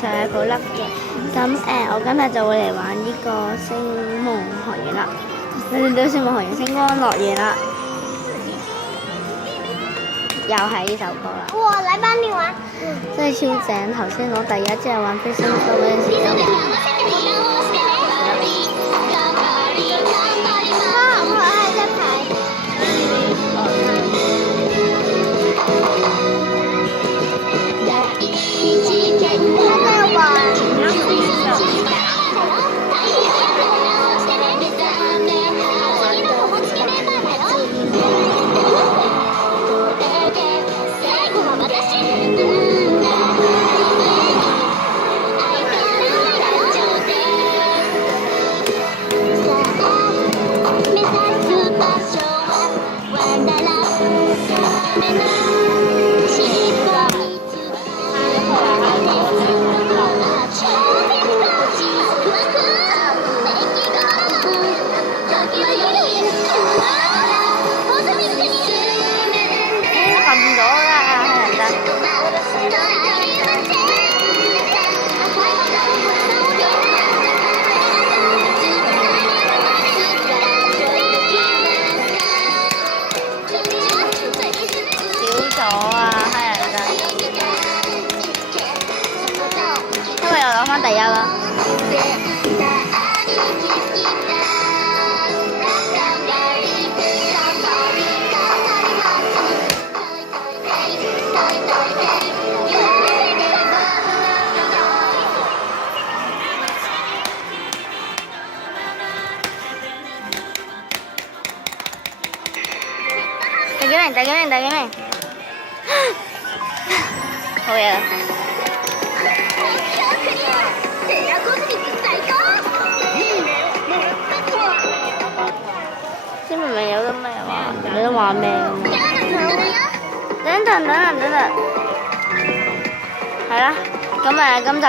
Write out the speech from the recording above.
實係好笠嘅。咁我今日就會嚟玩呢個星夢學園啦。你哋到星夢學園星光樂園啦，又係呢首歌啦。哇！嚟幫你玩。真係超正！頭先攞第一，即係玩飛星梭嗰陣時就。第一啦！第幾名？好嘢啦！知明明有啲咩話，你都話咩咁？等陣，係啦，咁今集